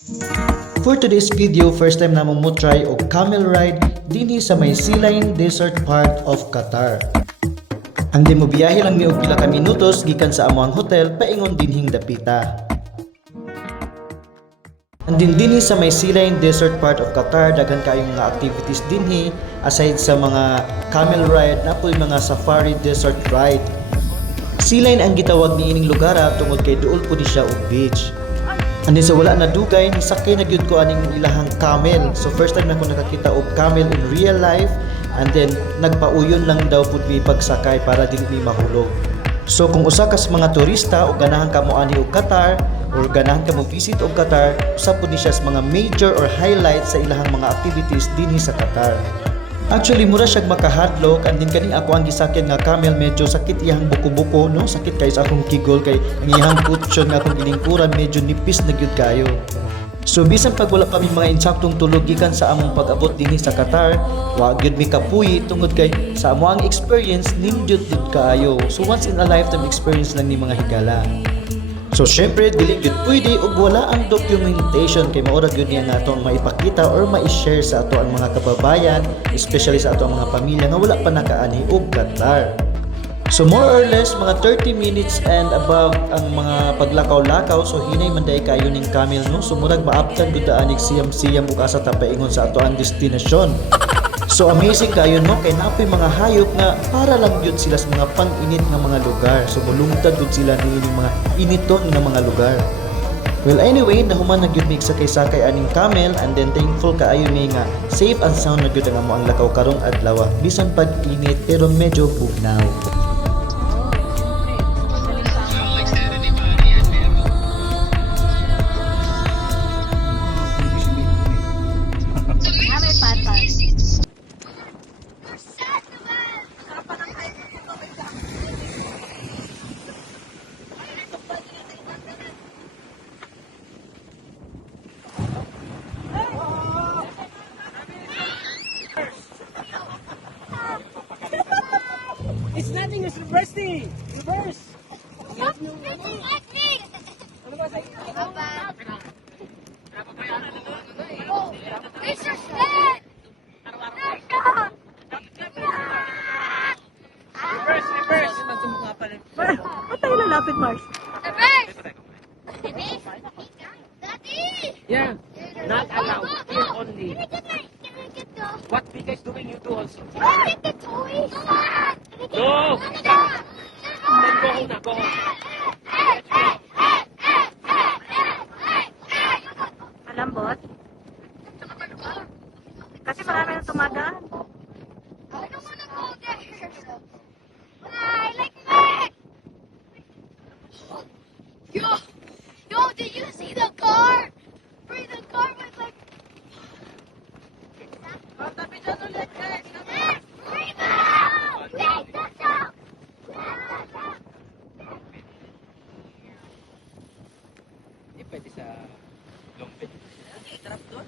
For today's video, first time namon mo try og camel ride dinhi sa may Sea Lion Desert part of Qatar. Ang mo biyahe lang ni og pila ka minutos gikan sa amoang hotel paingon dinhing dapita. Andin dinhi sa may Sea Lion Desert part of Qatar, daghan kaayo mga activities dinhi aside sa mga camel ride, napoy mga safari desert ride. Sea Lion ang gitawag ni ining lugar tungod kay duol po ni siya og beach. Andin sa wala na dugay, nisakay na gyud ko aning ilahang camel. So first time na ko nakakita og camel in real life, and then nagpauyon lang daw pud mi pagsakay para dili mi mahulog. So kung usa ka sa mga turista o ganahan ka mo ani og Qatar or ganahan ka mo visit og Qatar, usa pud ni siya sa mga major or highlights sa ilahang mga activities dinhi sa Qatar. Actually, mura siyag makahadlok, and din kani ako ang gisakyan nga camel, medyo sakit iyang buko-buko, no? Sakit kayo sa akong kigol kay ang iyang kutsyon nga akong giningkuran, medyo nipis na gyud kayo. So bisan pag wala kami mga insaktong tulog gikan sa among pag-abot dinhi sa Qatar, wa gyud mi kapuyi tungod kay sa amo ang experience nindot gyud kaayo. So once in a lifetime experience lang ni mga higala. So syempre dili gyud pwede ug wala ang documentation kay maura gyud niya nga ato ang maipakita or ma-share sa ato ang mga kababayan, especially sa ato ang mga pamilya nga wala pa nakaani og Qatar. So more or less mga 30 minutes and above ang mga paglakaw-lakaw, so hinay man day kayo ning camel, no? So murag maaptan gud anig siyam-siyam ug asa ta paingon sa ato ang destinasyon. So amazing kayo, no? Kay napoy mga hayop nga para lang gyud sila sa mga pang-init nga mga lugar. So mulungtad gyud sila niining mga initon nga mga lugar. Well anyway, nahuman na gyud mi sakay-sakay aning camel, and then thankful kaayo mi nga safe and sound na gyud ang amo ang lakaw karong adlaw. Bisan pag init pero medyo bugnaw. It's nothing, it's reversing. Reverse. Stop looking at me! Ano ba sa'yo? It's your stand! Reverse, reverse. Ba't tayo lalapit, Mars? The base! The base? Daddy! Yeah. Not allowed. Here only. Can I get the... What Pika is doing, you do also. Can I get the toys? No! Then go home na, go home. Malambot? Kasi marami nang tumagaan. I don't wanna go there. I like that. Yo, did you see the car? Bring the car with like... Hindi pwede sa long bed. Okay, trap doon.